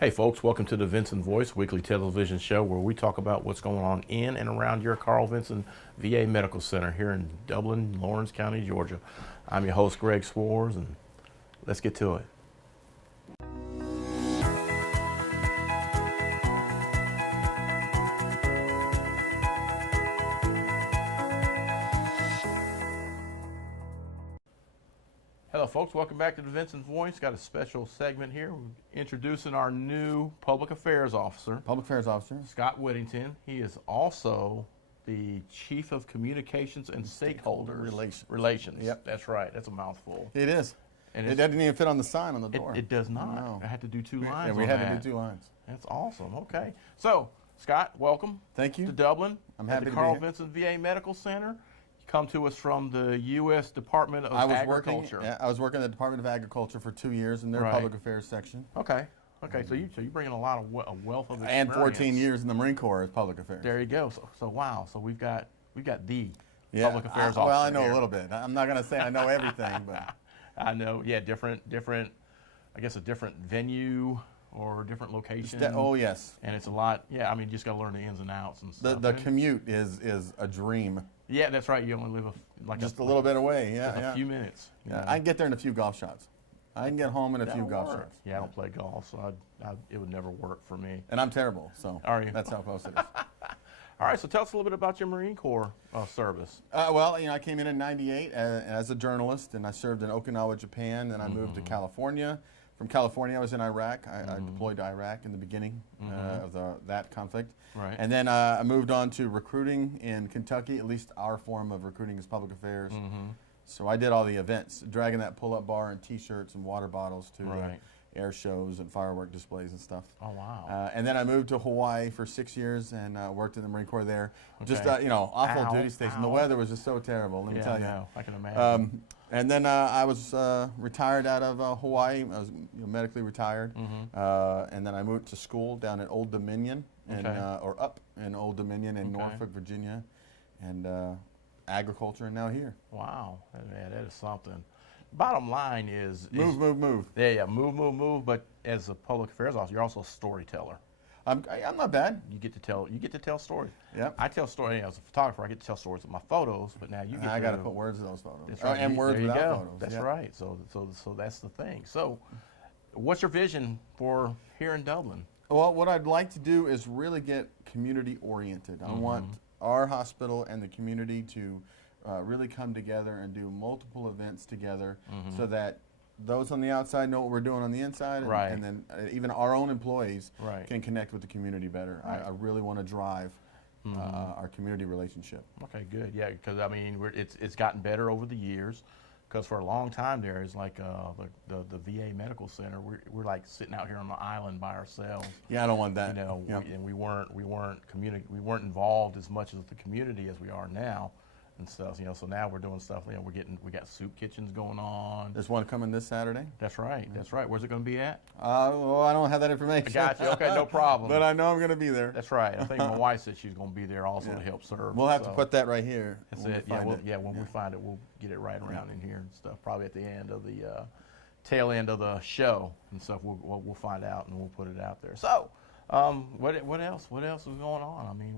Hey folks, welcome to the Vinson Voice weekly television show where we talk about what's going on in and around your Carl Vinson VA Medical Center here in Dublin, Lawrence County, Georgia. I'm your host, Greg Swars, and let's get to it. Hello folks, welcome back to the Vinson Voice. Got a special segment here. We're introducing our new Public Affairs Officer. Scott Whittington. He is also the Chief of Communications and Stakeholder Relations. Yep. That's right. That's a mouthful. It is. And it doesn't even fit on the sign on the door. It does not. No. I had to do two lines. Yeah, we had to do two lines. That's awesome. Okay. So, Scott, welcome. Thank you. To Dublin. I'm happy at the to Carl be here. Vinson VA Medical Center. Come to us from the U.S. Department of Agriculture. I was working at the Department of Agriculture for 2 years in their Right. Public Affairs section. Okay. Okay. So you bring in a lot of a wealth of experience. And 14 years in the Marine Corps as Public Affairs. There you go. So wow. So we've got the Yeah, Public Affairs officer. well, I know here. a little bit. I'm not going to say I know everything, but I know. Yeah, different. I guess a different venue or different location. oh yes. And it's a lot. Yeah. I mean, you just got to learn the ins and outs and stuff. The commute is a dream. Yeah, that's right. You only live Just a little bit away. Yeah, a yeah. few minutes. Yeah, I can get there in a few golf shots. I can get home in a few golf shots. Yeah, I don't play golf, so it would never work for me. And I'm terrible, so Are you? that's how close it is. All right, so tell us a little bit about your Marine Corps service. Well, I came in '98 as a journalist, and I served in Okinawa, Japan. Then I moved to California. From California, I was in Iraq. I deployed to Iraq in the beginning of that conflict. Right. And then I moved on to recruiting in Kentucky. At least our form of recruiting is public affairs. So I did all the events, dragging that pull-up bar and T-shirts and water bottles to air shows and firework displays and stuff. Oh wow! And then I moved to Hawaii for 6 years and worked in the Marine Corps there. Okay. Just awful duty station. The weather was just so terrible. Let me tell you. Yeah, I can imagine. And then I was retired out of Hawaii. I was medically retired. And then I moved to school down at Old Dominion, or up in Old Dominion in Norfolk, Virginia, and agriculture, and now here. Wow, man, that is something. Bottom line is Move. Yeah, move. But as a public affairs officer, you're also a storyteller. I'm not bad. You get to tell stories. Yep. I tell stories as a photographer. I get to tell stories with my photos, but now you get. I got to put words in those photos. That's right. And words there you without go. photos. That's Yep. right. So that's the thing. So, what's your vision for here in Dublin? Well, what I'd like to do is really get community oriented. I want our hospital and the community to really come together and do multiple events together so that those on the outside know what we're doing on the inside, and then even our own employees can connect with the community better. I really want to drive our community relationship. Okay, good. Yeah, because I mean, it's gotten better over the years. Because for a long time there is like the VA Medical Center, we're like sitting out here on the island by ourselves. Yeah, I don't want that. Yep. And we weren't involved as much as the community as we are now. And stuff, so now we're doing stuff. We got soup kitchens going on. There's one coming this Saturday. That's right. That's right. Where's it going to be at? Well, I don't have that information. I got you. Okay, no problem. But I know I'm going to be there. That's right. I think my wife said she's going to be there also to help serve. We'll have to put that right here. That's it. When we find it, we'll get it right around in here and stuff. Probably at the end of the tail end of the show and stuff. We'll find out and we'll put it out there. So, what else? What else is going on? I mean,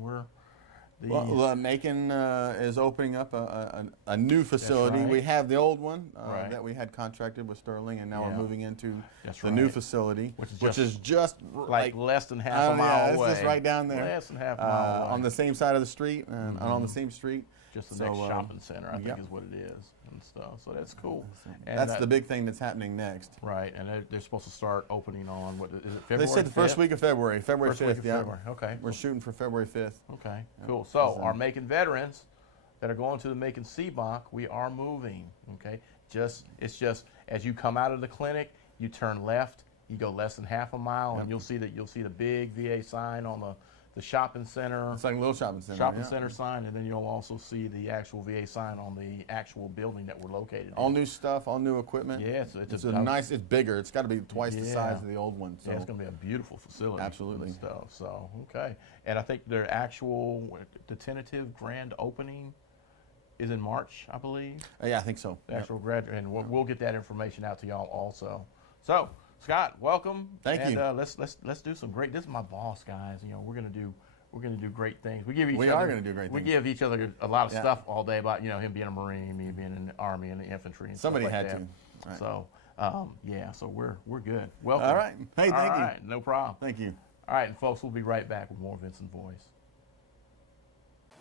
Macon is opening up a new facility. Right. We have the old one that we had contracted with Sterling, and now we're moving into the new facility, which is just like less than half a mile away. It's just right down there. Less than half a mile away. On the same side of the street and on the same street. Just the next shopping center, I think is what it is and stuff. So that's cool. And that's the big thing that's happening next. Right, and they're supposed to start opening on, what is it, February 5th? They said the first week of February, February 5th, yeah. Okay. We're shooting for February 5th. Okay, cool. So our Macon veterans that are going to the Macon CBOC, we are moving, okay? It's just as you come out of the clinic, you turn left, you go less than half a mile, and you'll see the big VA sign on the shopping center. It's like a little shopping center. Shopping center sign, and then you'll also see the actual VA sign on the actual building that we're located in. All new stuff, all new equipment. Yeah, it's nice. It's bigger. It's got to be twice the size of the old one. So. Yeah, it's going to be a beautiful facility. Absolutely. And stuff. So okay, and I think the tentative grand opening is in March, I believe. Yeah, I think so. The actual graduate, and we'll get that information out to y'all also. So Scott, welcome. Thank you. Let's do some great. This is my boss, guys. You know, we're gonna do great things. We are gonna do great things. We give each other a lot of stuff all day about him being a Marine, me being in the Army and the infantry. And somebody stuff like had that. to. Right. So so we're good. Welcome. All right. Hey, thank you. All right, no problem. Thank you. All right, and folks, we'll be right back with more Vinson Voice.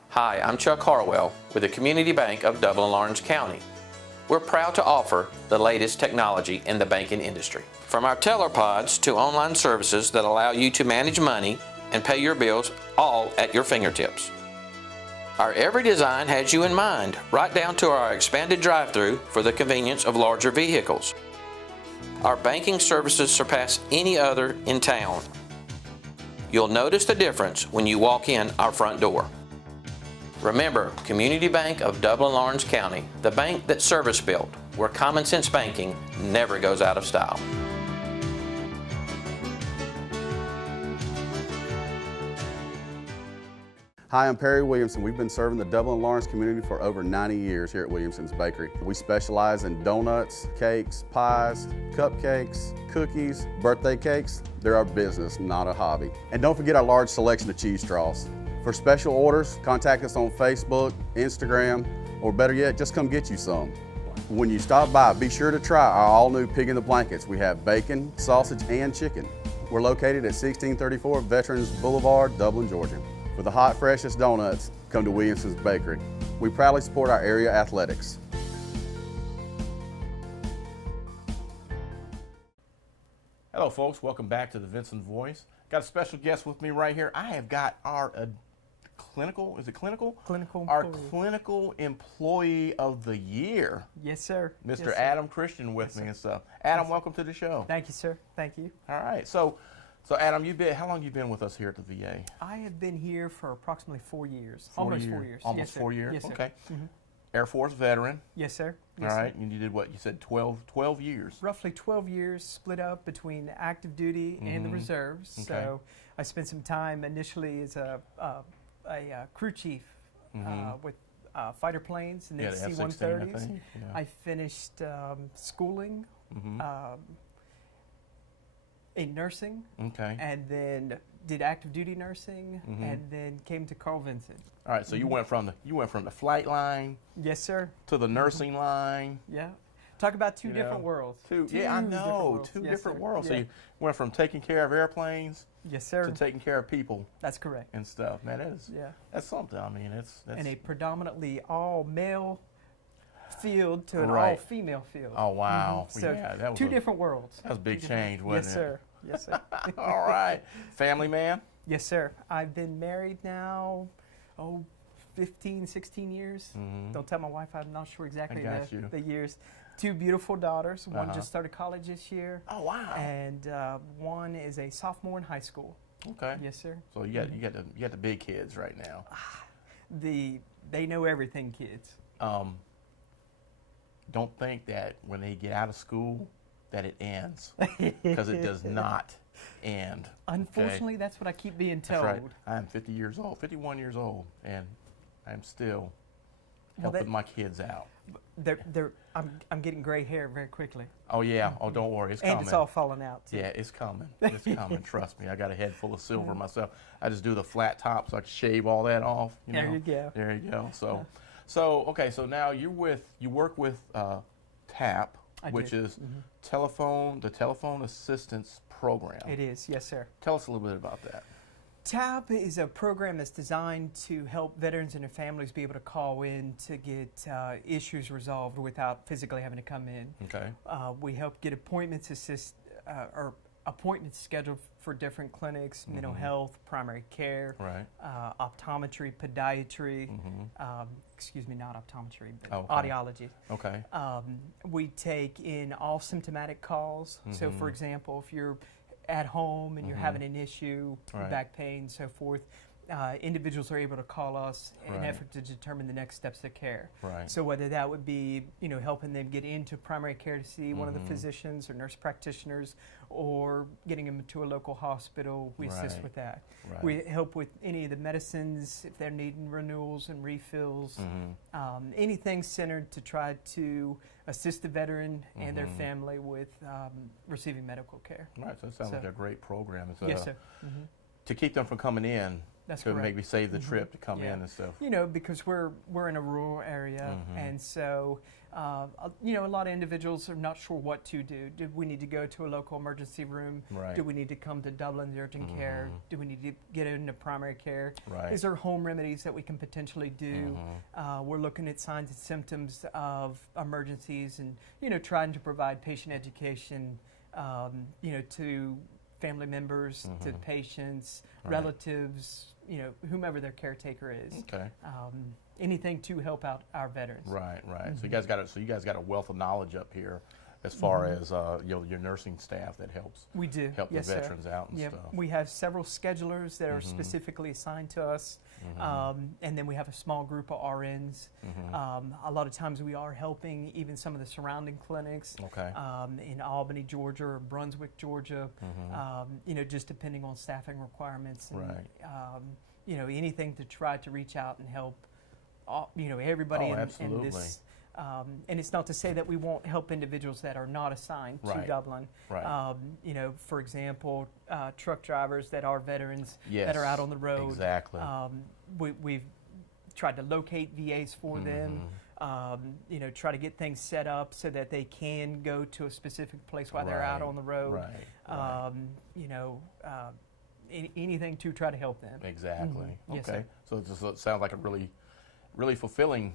Hi, I'm Chuck Harwell with the Community Bank of Dublin Lawrence County. We're proud to offer the latest technology in the banking industry. From our teller pods to online services that allow you to manage money and pay your bills all at your fingertips. Our every design has you in mind, right down to our expanded drive-through for the convenience of larger vehicles. Our banking services surpass any other in town. You'll notice the difference when you walk in our front door. Remember, Community Bank of Dublin Lawrence County, the bank that's service-built, where common sense banking never goes out of style. Hi, I'm Perry Williamson. We've been serving the Dublin Lawrence community for over 90 years here at Williamson's Bakery. We specialize in donuts, cakes, pies, cupcakes, cookies, birthday cakes. They're our business, not a hobby. And don't forget our large selection of cheese straws. For special orders, contact us on Facebook, Instagram, or better yet, just come get you some. When you stop by, be sure to try our all-new Pig in the Blankets. We have bacon, sausage, and chicken. We're located at 1634 Veterans Boulevard, Dublin, Georgia. For the hot, freshest donuts, come to Williamson's Bakery. We proudly support our area athletics. Hello, folks. Welcome back to the Vinson Voice. Got a special guest with me right here. I have got our clinical, is it clinical? Clinical Our employee. Clinical Employee of the Year, Yes, sir. Mr. Yes, sir. Adam Christian with me and stuff. Adam, welcome to the show. Thank you, sir. Thank you. All right. So Adam, how long you been with us here at the VA? I have been here for approximately 4 years. 4 Almost years. 4 years. Almost Yes, sir. 4 years? Yes, sir. Okay. Mhm. Air Force veteran. Yes, sir. All Yes, right. sir. And you did what? You said 12 years. Roughly 12 years, split up between active duty and the reserves. Okay. So I spent some time initially as a crew chief with fighter planes and then Yeah, the F-16, I C-130s. think. Yeah. I finished schooling in nursing. Okay. And then did active duty nursing, and then came to Carl Vinson. All right. So you went from the flight line Yes, sir. to the nursing line. Yeah. Talk about two You different know, worlds. Yeah, I know. Different Two Yes, different sir. worlds. So Yeah. you went from taking care of airplanes Yes, sir. to taking care of people That's correct. and stuff. Man, Yeah. that's something. I mean, that's And a predominantly all male field to an Right. all female field. oh wow. So Yeah, that was two different worlds. That was a big Two different- change, wasn't Yes, it? sir. Yes, sir. All right. Family man. Yes, sir. I've been married now, 15, 16 years. Don't tell my wife, I'm not sure exactly got you. the years. 2 beautiful daughters. One Uh-huh. just started college this year. Oh wow. And one is a sophomore in high school. Okay. Yes, sir. So you got the big kids right now. They know everything, kids. Don't think that when they get out of school that it ends, because it does not end. Unfortunately, that's what I keep being That's told. right. I am 51 years old, and I'm still helping my kids out. I'm getting gray hair very quickly. Oh yeah. Oh, don't worry, it's coming. And it's all falling out, too. Yeah, it's coming. It's coming. Trust me. I got a head full of silver myself. I just do the flat top so I can shave all that off. There you go. There you go. So okay. So now you work with TAP, which is the Telephone Assistance Program. It is, yes, sir. Tell us a little bit about that. TAP is a program that's designed to help veterans and their families be able to call in to get issues resolved without physically having to come in. Okay. We help get appointments scheduled for different clinics, mental health, primary care, Right. optometry, podiatry, excuse me, not optometry, but Okay. audiology. Okay. We take in all symptomatic calls. So, for example, if you're at home and you're having an issue, Right. back pain, so forth, individuals are able to call us in an Right. effort to determine the next steps of care. Right. So whether that would be, helping them get into primary care to see one of the physicians or nurse practitioners, or getting them to a local hospital, we assist Right. with that. Right. We help with any of the medicines if they're needing renewals and refills. Anything centered to try to assist the veteran and their family with receiving medical care. Right, so that sounds like a great program. It's, Yes, sir. to keep them from coming in, That's to correct. maybe save the trip to come Yeah. in and stuff. Because we're in a rural area, and so a lot of individuals are not sure what to do. Do we need to go to a local emergency room? Right. Do we need to come to Dublin urgent care? Do we need to get into primary care? Right. Is there home remedies that we can potentially do? We're looking at signs and symptoms of emergencies, and trying to provide patient education, to family members, to patients, relatives, whomever their caretaker is. Okay. Anything to help out our veterans. Right, right. So you guys got a wealth of knowledge up here, as far as your nursing staff that helps We do. help Yes, the sir. veterans out and Yep. stuff. We have several schedulers that are specifically assigned to us, and then we have a small group of RNs. A lot of times we are helping even some of the surrounding clinics Okay. in Albany, Georgia, or Brunswick, Georgia. Just depending on staffing requirements. And, Right. anything to try to reach out and help. Everybody Oh, in absolutely. this. And it's not to say that we won't help individuals that are not assigned to Right. Dublin. Right. For example, truck drivers that are veterans Yes, that are out on the road. exactly. We've tried to locate VAs for them. Try to get things set up so that they can go to a specific place while they're out Right, on the road. right, Anything to try to help them. Exactly. Yes, Okay. sir. So it sounds like a really, really fulfilling,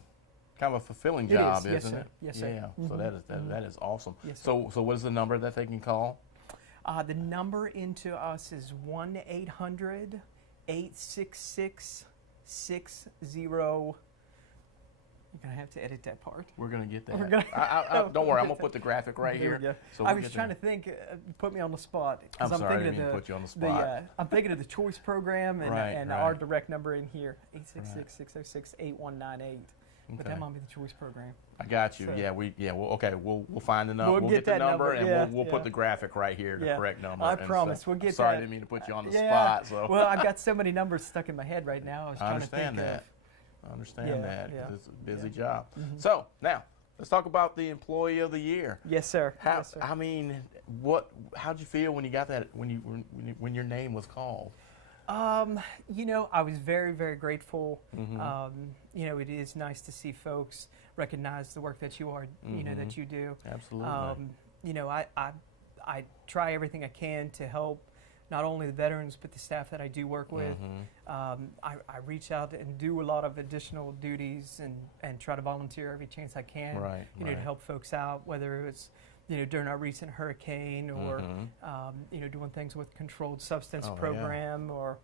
kind of a fulfilling It job, is. Yes, isn't sir. it? Yes, sir. Yeah. So that is awesome. Yes, sir. So what is the number that they can call? The number into us is 1-800-866-60. You're going to have to edit that part. We're gonna get that. We're gonna- Don't worry, I'm gonna put the graphic right There here. we go. So I we'll was get trying there. to think, put me on the spot. 'Cause I'm sorry, I thinking didn't mean of to put you on the spot. I'm thinking of the choice program and, Right, and right. our direct number in here, 866-606-8198. But Okay. that might be the choice program. I got you. So- We'll find the number. We'll We'll get get the that number, number, and yeah, we'll yeah. put the graphic right here, the Yeah. correct number. I And so- promise, we'll get sorry, that. I didn't mean to put you on the Yeah. spot. So Well, I've got so many numbers stuck in my head right now. I was I trying to think understand that. of. I understand Yeah, that. 'Cause yeah, it's a busy job. So now let's talk about the Employee of the Year. Yes, sir. How, Yes, sir. I mean, how'd you feel when you got that? When your name was called? I was very, very grateful. Mm-hmm. It is nice to see folks recognize the work that you are, that you do. Absolutely. I try everything I can to help not only the veterans but the staff that I do work with. I reach out and do a lot of additional duties and try to volunteer every chance I can. Right, To right. help folks out, whether it's during our recent hurricane or doing things with controlled substance Oh, yeah. program or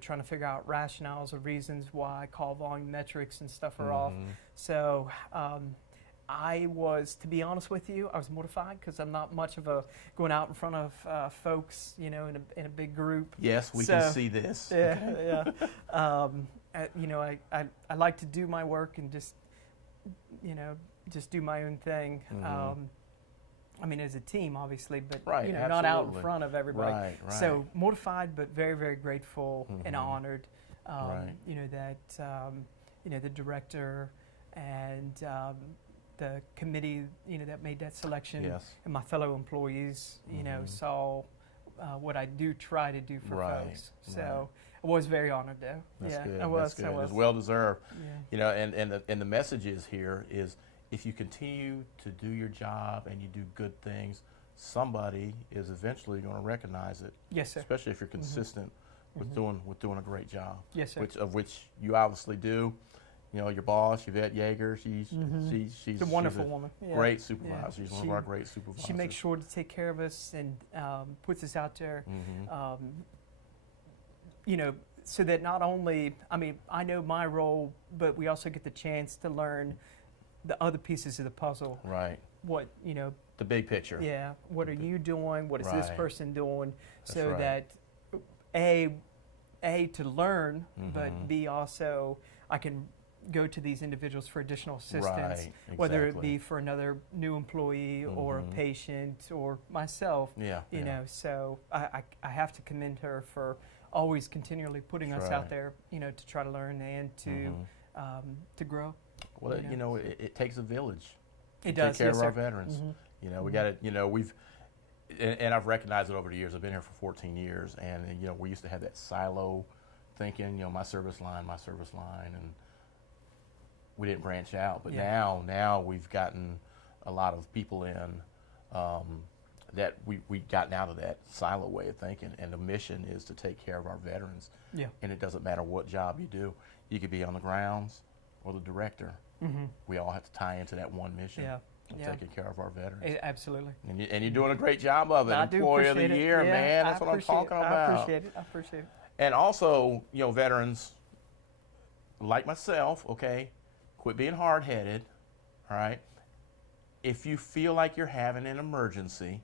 trying to figure out rationales or reasons why call volume metrics and stuff are off. So I was, to be honest with you, I was mortified because I'm not much of a going out in front of folks, in a big group. Yes, we So- can see this. Yeah, yeah. I like to do my work and just do my own thing. As a team, obviously, but Right, not out in absolutely. front of everybody. Right, right. So mortified, but very, very grateful and honored. Right. That the director and the committee, that made that selection, Yes. and my fellow employees, saw what I do try to do for Right, folks. So I was very honored, though. That's yeah, good. I was. That's good. I was. It's well deserved. Yeah. And the message is here is if you continue to do your job and you do good things, somebody is eventually going to recognize it. Yes, sir. Especially if you're consistent with doing a great job. Yes, sir. Which you obviously do. Your boss, Yvette Yeager, she's She's a wonderful woman. Yeah. Great supervisor. Yeah. She's one of our great supervisors. She makes sure to take care of us and puts us out there, so that not only, I know my role, but we also get the chance to learn the other pieces of the puzzle. Right. What, The big picture. yeah, what are you doing? What is this Right. person doing? That's So right. that, A, A, to learn, Mm-hmm. but B, also I can go to these individuals for additional assistance, Right, whether it exactly. be for another new employee or a patient or myself. Yeah, You yeah. know, so I have to commend her for always continually putting us That's out right. there, you know, to try to learn and to grow. Well, you you know, it takes a village to It does, take care yes, of our sir. veterans. You know, we got to, you know, and I've recognized it over the years. I've been here for 14 years, and you know, we used to have that silo thinking, you know, my service line, and we didn't branch out. But Yeah. now we've gotten a lot of people in that we gotten out of that silo way of thinking, and the mission is to take care of our veterans. Yeah. And it doesn't matter what job you do. You could be on the grounds or the director. We all have to tie into that one mission Yeah. of Yeah. taking care of our veterans. Absolutely. And you're doing a great job of it. I do Employee of the appreciate it. Year, Yeah, man. That's I what I'm appreciate talking it. about. I appreciate it. I appreciate it. And also, you know, veterans like myself, okay, quit being hard-headed, all right? If you feel like you're having an emergency,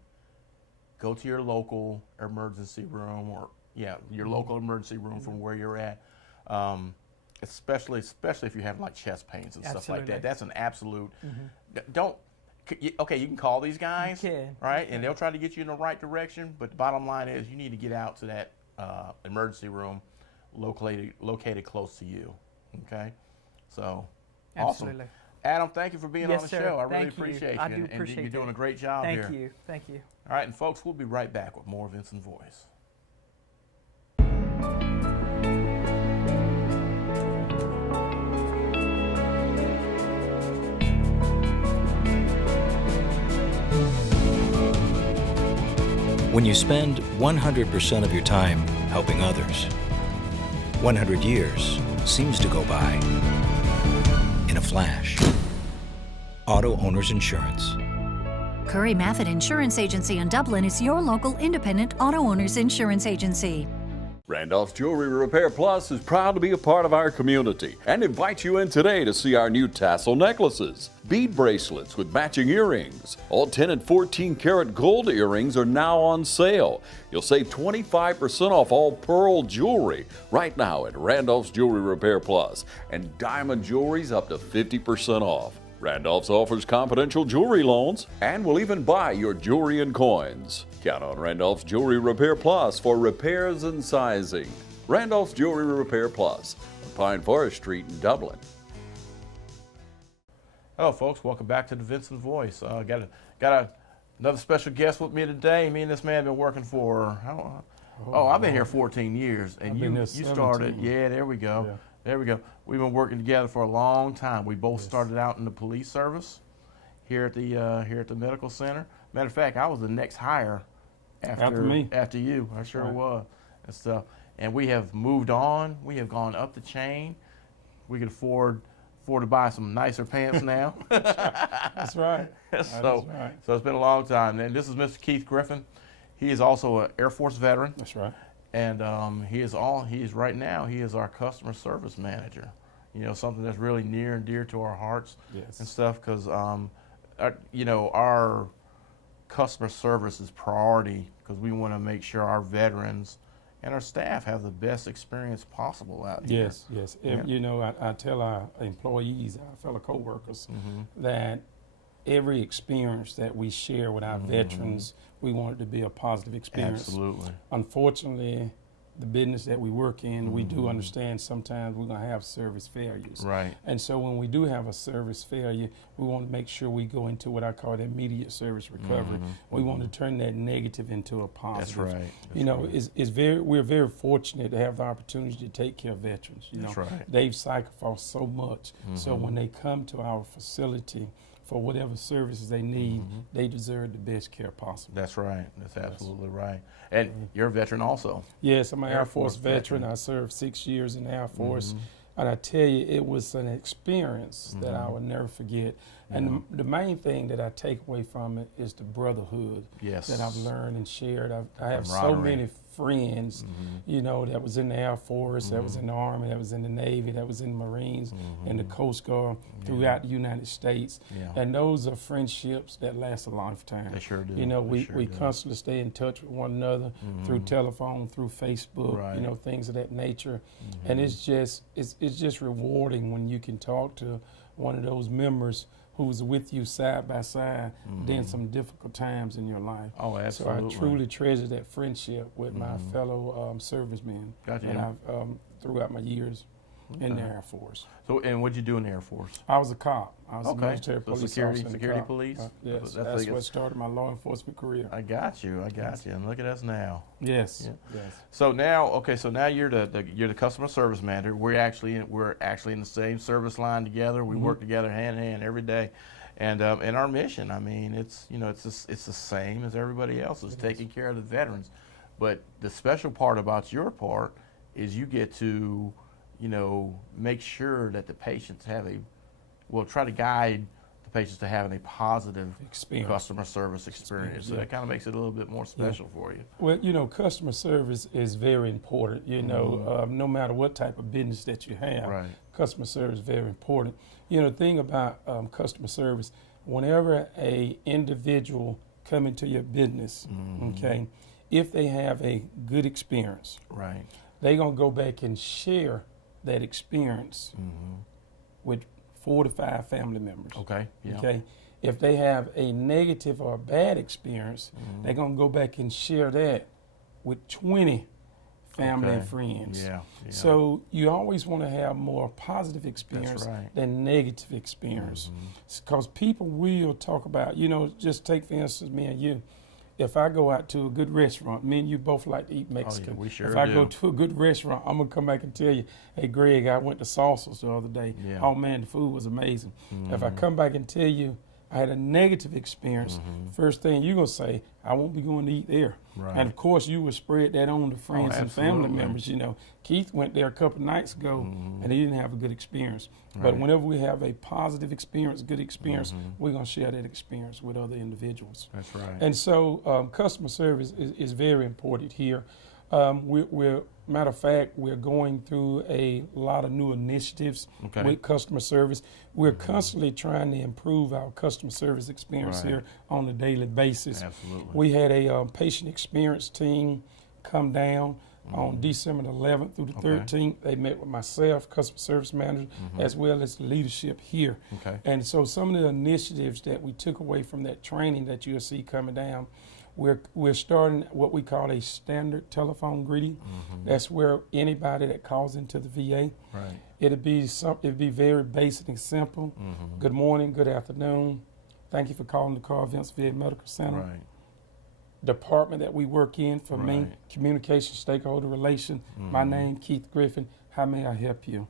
go to your local emergency room or, your local emergency room from where you're at. Especially if you have like chest pains and stuff like Absolutely. that. That's an absolute, okay, you can call these guys, You can. right? And they'll try to get you in the right direction, but the bottom line is you need to get out to that emergency room located close to you, okay? So, Absolutely. awesome. Adam, thank you for being Yes, on the sir. show. I really Thank you. appreciate you. I do and appreciate you're doing that. a great job here. Thank you. Thank you. All right, and folks, we'll be right back with more Vinson Voice. When you spend 100% of your time helping others, 100 years seems to go by in a flash. Auto Owners Insurance. Curry Maffett Insurance Agency in Dublin is your local independent auto owners insurance agency. Randolph's Jewelry Repair Plus is proud to be a part of our community and invites you in today to see our new tassel necklaces, bead bracelets with matching earrings. All 10 and 14 karat gold earrings are now on sale. You'll save 25% off all pearl jewelry right now at Randolph's Jewelry Repair Plus, and diamond jewelry's up to 50% off. Randolph's offers confidential jewelry loans and will even buy your jewelry and coins. Count on Randolph's Jewelry Repair Plus for repairs and sizing. Randolph's Jewelry Repair Plus on Pine Forest Street in Dublin. Hello, folks. Welcome back to the Vinson Voice. Got another special guest with me today. Me and this man have been working for, I've been here 14 years. And I've been you here started, 17. yeah, there we go. Yeah. There we go. We've been working together for a long time. We both started out in the police service here at the medical center. Matter of fact, I was the next hire After me. After you, I sure Right. was, and stuff. And we have moved on. We have gone up the chain. We can afford to buy some nicer pants now. That's right. So right. it's been a long time. And this is Mr. Keith Griffin. He is also an Air Force veteran. That's right. And he is right now, he is our customer service manager. You know, something that's really near and dear to our hearts Yes. and stuff, because, our customer service is priority because we want to make sure our veterans and our staff have the best experience possible out here. Yes, yes. Yeah. You know, I tell our employees, our fellow coworkers, Mm-hmm. that every experience that we share with our veterans, we want it to be a positive experience. Absolutely. Unfortunately, the business that we work in, we do understand sometimes we're going to have service failures. Right. And so when we do have a service failure, we want to make sure we go into what I call immediate service recovery. We want to turn that negative into a positive. That's right. You know, we're very fortunate to have the opportunity to take care of veterans. You That's know, right. they've sacrificed so much. So when they come to our facility for whatever services they need, they deserve the best care possible. That's right. That's absolutely right. And you're a veteran also. Yes, I'm an Air Air Force Force veteran. veteran. I served 6 years in the Air Force. And I tell you, it was an experience that I will never forget. And the main thing that I take away from it is the brotherhood that I've learned and shared. I have so many friends, you know, that was in the Air Force, that was in the Army, that was in the Navy, that was in the Marines, and the Coast Guard throughout the United States. And those are friendships that last a lifetime. They sure do. You know, we constantly stay in touch with one another through telephone, through Facebook, you know, things of that nature. And it's just rewarding when you can talk to one of those members who's with you side by side during some difficult times in your life. Oh, absolutely. So I truly treasure that friendship with my fellow servicemen that I've throughout my years in the Air Force. So, and what'd you do in the Air Force? I was a cop. I was a military police security officer. police? Yes, that's what started my law enforcement career. I got you. And look at us now. Yes. So now, so now you're the customer service manager. We're actually in the same service line together. We work together hand in hand every day, and our mission, I mean, it's the same as everybody else's, taking care of the veterans. But the special part about your part is you get to, you know, make sure that the patients try to guide the patients to having a positive customer service experience. So that kind of makes it a little bit more special for you. Well, you know, customer service is very important. You know, no matter what type of business that you have, customer service is very important. You know, the thing about customer service, whenever a individual come into your business, okay, if they have a good experience, they're gonna go back and share that experience with 4 to 5 family members. Okay. If they have a negative or a bad experience, they're gonna go back and share that with 20 family and friends. So you always want to have more positive experience than negative experience, because people will talk about, you know, just take for instance me and you. If I go out to a good restaurant, me and you both like to eat Mexican. We sure if I go to a good restaurant, I'm going to come back and tell you, hey, Greg, I went to Salsa's the other day. Oh, man, the food was amazing. If I come back and tell you I had a negative experience, first thing you're going to say, I won't be going to eat there. And, of course, you would spread that on to friends and family members. You know, Keith went there a couple of nights ago, and he didn't have a good experience. But whenever we have a positive experience, good experience, we're going to share that experience with other individuals. That's right. And so customer service is very important here. Matter of fact, we're going through a lot of new initiatives with customer service. We're constantly trying to improve our customer service experience here on a daily basis. Absolutely. We had a patient experience team come down on December the 11th through the 13th. They met with myself, customer service manager, as well as the leadership here. And so some of the initiatives that we took away from that training that you'll see coming down, we're starting what we call a standard telephone greeting. That's where anybody that calls into the VA, it'll be very basic and simple. Good morning, good afternoon. Thank you for calling the Carl Vince VA Medical Center. Department that we work in for me, communication, stakeholder relation. My name, Keith Griffin. How may I help you?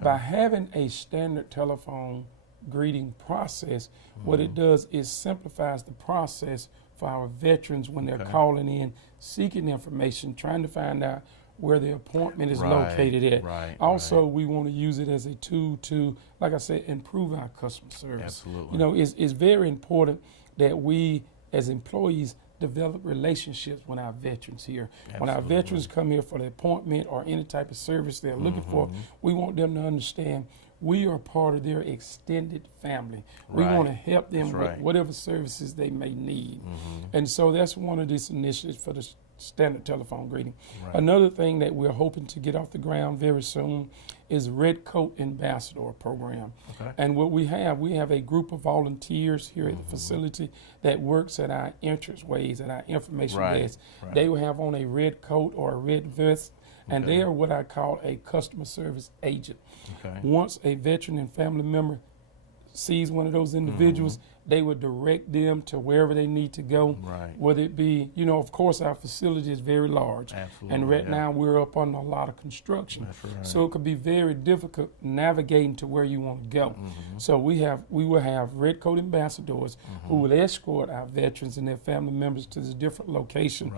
By having a standard telephone greeting process, what it does is simplifies the process for our veterans when they're calling in, seeking information, trying to find out where the appointment is located at. Also, we want to use it as a tool to, like I said, improve our customer service. You know, it's very important that we, as employees, develop relationships with our veterans here. When our veterans come here for the appointment or any type of service they're looking for, we want them to understand we are part of their extended family. We want to help them with whatever services they may need. And so that's one of these initiatives for the standard telephone greeting. Another thing that we're hoping to get off the ground very soon is Red Coat Ambassador program. And what we have a group of volunteers here at the facility that works at our entranceways, at our information desk. They will have on a red coat or a red vest, and they are what I call a customer service agent. Once a veteran and family member sees one of those individuals, they would direct them to wherever they need to go. Whether it be, you know, of course our facility is very large. And right now we're up on a lot of construction. So it could be very difficult navigating to where you want to go. So we will have Red Coat Ambassadors who will escort our veterans and their family members to the different locations.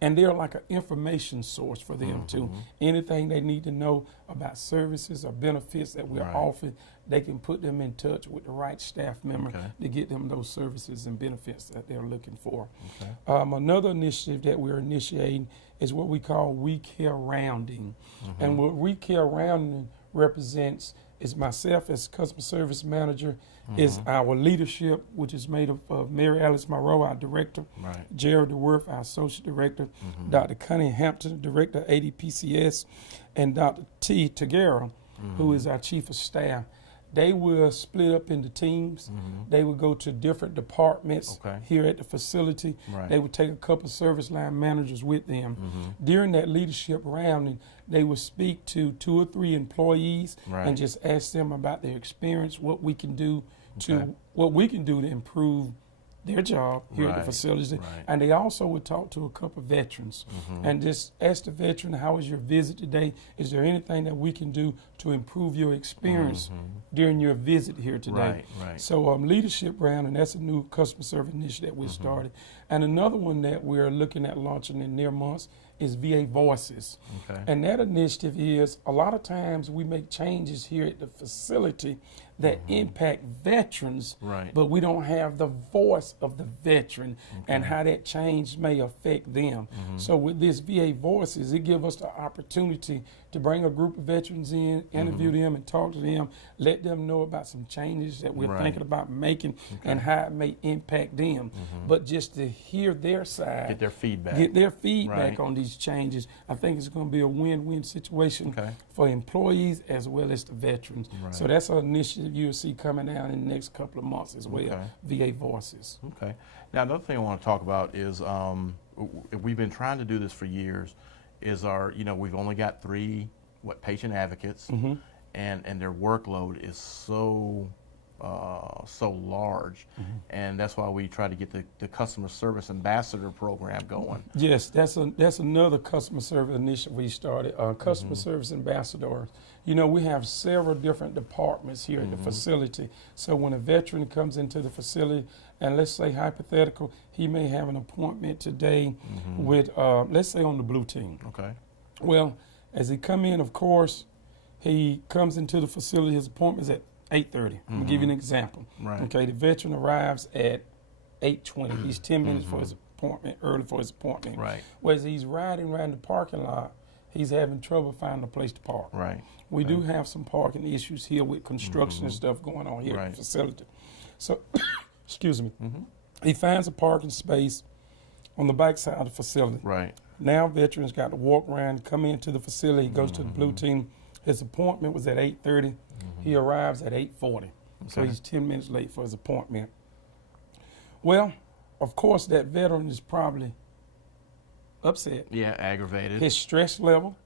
And they're like an information source for them too. Anything they need to know about services or benefits that we're offering, they can put them in touch with the right staff member to get them those services and benefits that they're looking for. Another initiative that we're initiating is what we call We Care Rounding. And what We Care Rounding represents is myself as customer service manager, is our leadership, which is made up of Mary Alice Monroe, our director, Jared DeWorth, our associate director, Dr. Connie Hampton, director of ADPCS, and Dr. T. Tagara, who is our chief of staff. They will split up into teams. They will go to different departments here at the facility. They would take a couple of service line managers with them. During that leadership rounding, they would speak to 2 or 3 employees and just ask them about their experience, what we can do to improve their job here at the facility. And they also would talk to a couple of veterans and just ask the veteran, how was your visit today? Is there anything that we can do to improve your experience during your visit here today? So leadership round, and that's a new customer service initiative that we started. And another one that we're looking at launching in near months is VA Voices. And that initiative is, a lot of times we make changes here at the facility that impact veterans, but we don't have the voice of the veteran and how that change may affect them. So with this VA Voices, it gives us the opportunity to bring a group of veterans in, interview them and talk to them, let them know about some changes that we're thinking about making and how it may impact them. But just to hear their side, get their feedback, on these changes, I think it's going to be a win-win situation for employees as well as the veterans. So that's an initiative you'll see coming down in the next couple of months as well, VA Voices. Now, another thing I want to talk about is we've been trying to do this for years. Is we've only got 3 patient advocates, and their workload is so large, and that's why we try to get the customer service ambassador program going. Yes, that's another customer service initiative we started. Customer service ambassadors. We have several different departments here at the facility. So when a veteran comes into the facility, and let's say hypothetical, he may have an appointment today with, let's say on the blue team. Well, as he come in, of course, he comes into the facility. His appointment is at 8:30. I'm gonna give you an example. The veteran arrives at 8:20. He's 10 minutes for his appointment, early for his appointment. Whereas he's riding around the parking lot, he's having trouble finding a place to park. We do have some parking issues here with construction and stuff going on here at the facility. So, excuse me. He finds a parking space on the back side of the facility. Now veterans got to walk around, come into the facility, he goes to the blue team. His appointment was at 8:30. He arrives at 8:40. So he's 10 minutes late for his appointment. Well, of course, that veteran is probably upset. Aggravated. His stress level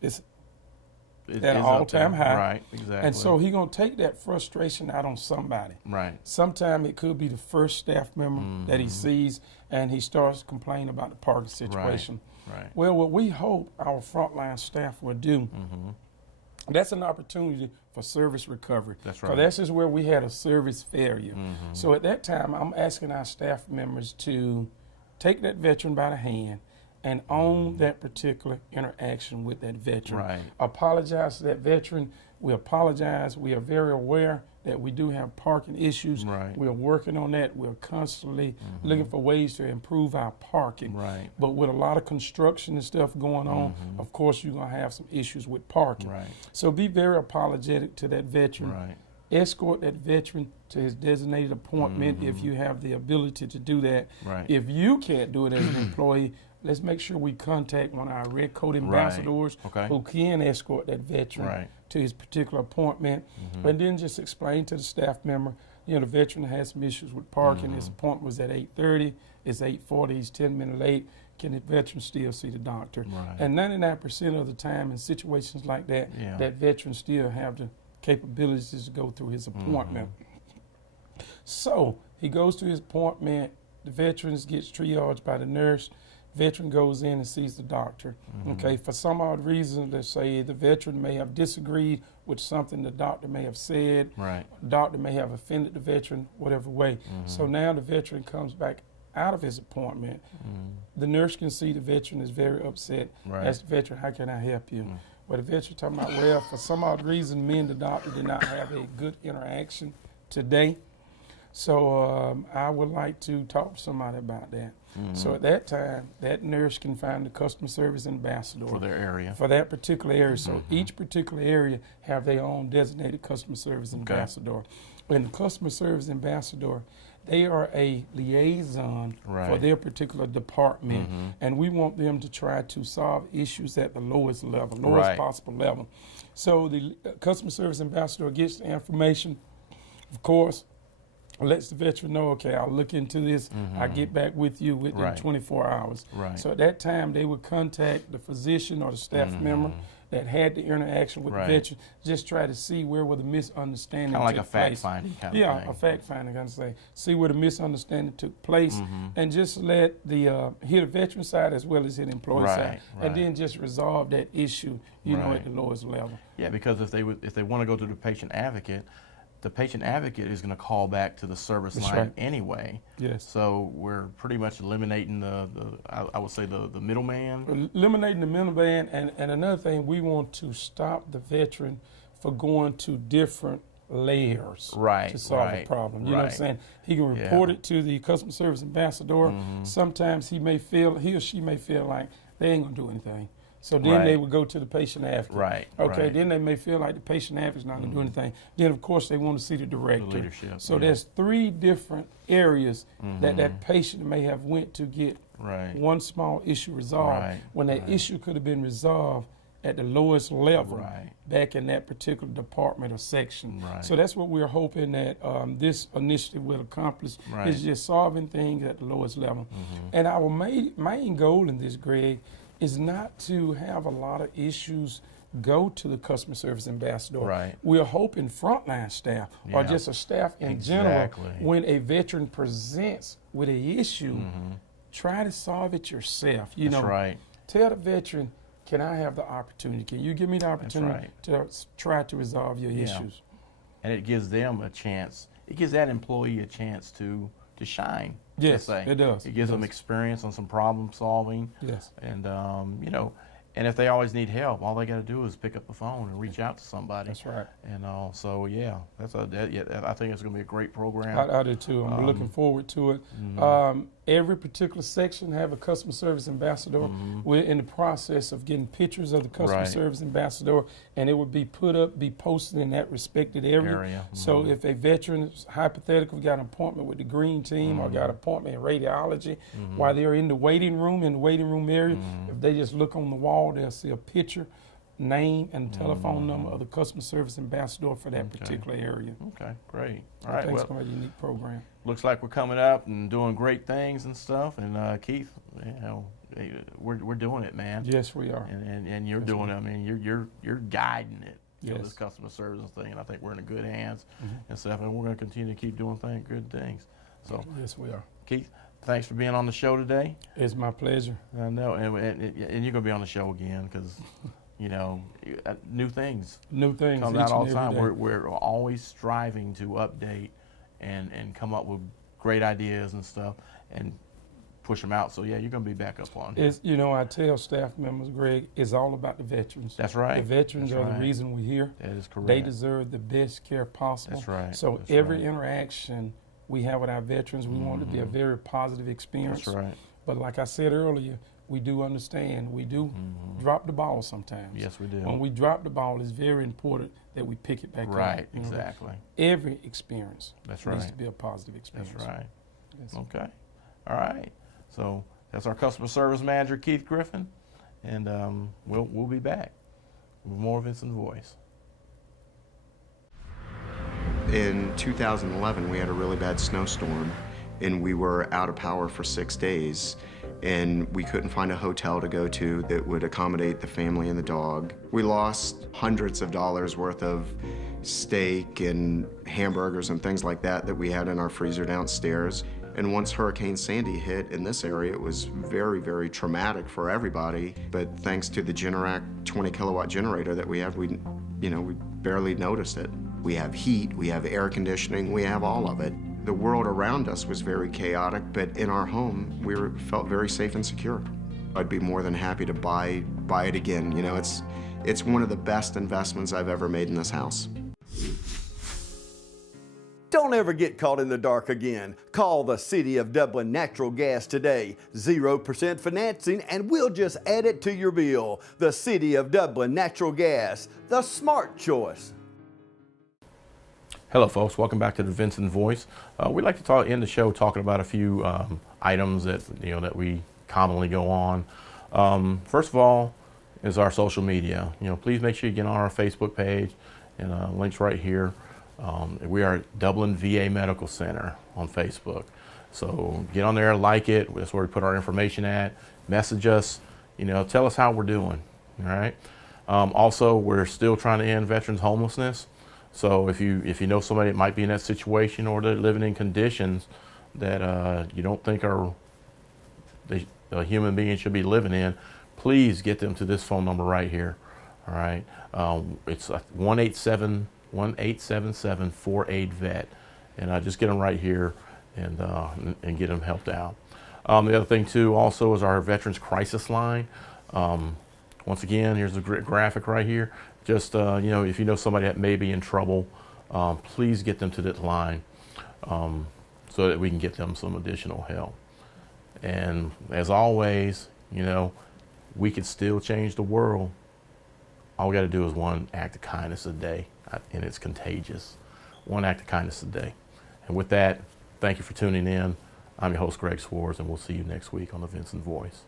is at an all-time high. And so he's going to take that frustration out on somebody. Sometimes it could be the first staff member that he sees, and he starts complaining about the parking situation. Well, what we hope our frontline staff will do, that's an opportunity for service recovery. So that's just where we had a service failure. So at that time, I'm asking our staff members to take that veteran by the hand and own that particular interaction with that veteran. Apologize to that veteran. We apologize. We are very aware that we do have parking issues. We're working on that. We're constantly looking for ways to improve our parking. But with a lot of construction and stuff going on, of course, you're going to have some issues with parking. So be very apologetic to that veteran. Escort that veteran to his designated appointment if you have the ability to do that. If you can't do it as an employee, let's make sure we contact one of our Red Coat ambassadors who can escort that veteran to his particular appointment. And then just explain to the staff member, the veteran has some issues with parking. His appointment was at 8:30. It's 8:40. He's 10 minutes late. Can the veteran still see the doctor? And 99% of the time in situations like that, that veteran still have the capabilities to go through his appointment. So he goes to his appointment. The veteran gets triaged by the nurse. Veteran goes in and sees the doctor. For some odd reason, let's say the veteran may have disagreed with something the doctor may have said. The doctor may have offended the veteran, whatever way. So now the veteran comes back out of his appointment, the nurse can see the veteran is very upset. Right. Ask the veteran, how can I help you? Well, the veteran talking about, well, for some odd reason, me and the doctor did not have a good interaction today. So I would like to talk to somebody about that. So at that time, that nurse can find the customer service ambassador For their area. for that particular area. So each particular area have their own designated customer service ambassador. And the customer service ambassador, they are a liaison for their particular department, and we want them to try to solve issues at the lowest level, lowest possible level. So the customer service ambassador gets the information, of course, lets the veteran know, okay, I'll look into this, I'll get back with you within 24 hours. So at that time, they would contact the physician or the staff member that had the interaction with the veteran, just try to see where the misunderstanding Kind of like took a fact place. finding kind of thing. Yeah, a fact finding, kind of say, see where the misunderstanding took place, and just let the hear the veteran side as well as hear the employee side, and then just resolve that issue, you know, at the lowest level. Yeah, because if they want to go to the patient advocate is going to call back to the service line anyway. Yes. So we're pretty much eliminating I would say the middleman. Eliminating the middleman, and another thing, we want to stop the veteran for going to different layers to solve the problem. You know what I'm saying? He can report it to the customer service ambassador. Sometimes he or she may feel like they ain't gonna do anything. So then they would go to the patient advocate. Then they may feel like the patient advocate is not going to do anything. Then, of course, they want to see the director. The leadership. So there's 3 different areas that patient may have went to get one small issue resolved when that issue could have been resolved at the lowest level back in that particular department or section. So that's what we're hoping that this initiative will accomplish, is just solving things at the lowest level. And our main goal in this, Greg, is not to have a lot of issues go to the customer service ambassador. We're hoping frontline staff or just a staff in general, when a veteran presents with an issue, try to solve it yourself. You know, tell the veteran, can I have the opportunity? Can you give me the opportunity to try to resolve your issues? And it gives them a chance. It gives that employee a chance to shine. Yes, it does. It gives them experience on some problem solving. Yes. And, you know, and if they always need help, all they got to do is pick up the phone and reach out to somebody. That's right. And so, yeah, I think it's going to be a great program. I do too. I'm looking forward to it. Every particular section have a customer service ambassador. We're in the process of getting pictures of the customer service ambassador, and it would be posted in that respected area. So if a veteran is hypothetical, got an appointment with the green team or got an appointment in radiology, while they're in the waiting room area, if they just look on the wall, they'll see a picture, name, and telephone number of the customer service ambassador for that particular area. Okay, great. All I right, think it's going to be a unique program. Looks like we're coming up and doing great things and stuff. And Keith, you know, we're doing it, man. Yes, we are. And you're doing it. I mean, you're guiding it. You know, this customer service thing, and I think we're in good hands and stuff. And we're going to continue to keep doing good things. So yes, we are. Keith, thanks for being on the show today. It's my pleasure. I know, and you're going to be on the show again because, you know, new things come out all the time. We're always striving to update and come up with great ideas and stuff and push them out. So yeah, you're going to be back up on it. You know, I tell staff members, Greg, it's all about the veterans. That's right. The veterans are the reason we're here. That is correct. They deserve the best care possible. That's right. So every interaction we have with our veterans, we want it to be a very positive experience. That's right. But like I said earlier, we do understand, we do drop the ball sometimes. Yes, we do. When we drop the ball, it's very important that we pick it back up. Right, exactly. Every experience needs to be a positive experience. That's right. Yes. Okay. All right. So that's our customer service manager, Keith Griffin, and we'll be back with more Vinson's Voice. In 2011, we had a really bad snowstorm, and we were out of power for 6 days, and we couldn't find a hotel to go to that would accommodate the family and the dog. We lost hundreds of dollars worth of steak and hamburgers and things like that we had in our freezer downstairs. And once Hurricane Sandy hit in this area, it was very, very traumatic for everybody. But thanks to the Generac 20 kilowatt generator that we have, we barely noticed it. We have heat, we have air conditioning, we have all of it. The world around us was very chaotic, but in our home, felt very safe and secure. I'd be more than happy to buy it again. You know, it's one of the best investments I've ever made in this house. Don't ever get caught in the dark again. Call the City of Dublin Natural Gas today. 0% financing and we'll just add it to your bill. The City of Dublin Natural Gas, the smart choice. Hello folks, welcome back to the Vinson Voice. We'd like to end the show talking about a few items that that we commonly go on. First of all is our social media. Please make sure you get on our Facebook page, and links right here. We are Dublin VA Medical Center on Facebook. So get on there, like it. That's where we put our information at. Message us, tell us how we're doing, all right? Also, we're still trying to end veterans homelessness. So if you know somebody that might be in that situation, or they're living in conditions that you don't think a human being should be living in, please get them to this phone number right here, all right? It's 1-877-48-VET, and just get them right here and get them helped out. The other thing too also is our Veterans Crisis Line. Once again, here's a graphic right here. Just if you know somebody that may be in trouble, please get them to that line so that we can get them some additional help. And as always, we could still change the world. All we got to do is one act of kindness a day, and it's contagious. One act of kindness a day. And with that, thank you for tuning in. I'm your host, Greg Swars, and we'll see you next week on the Vinson Voice.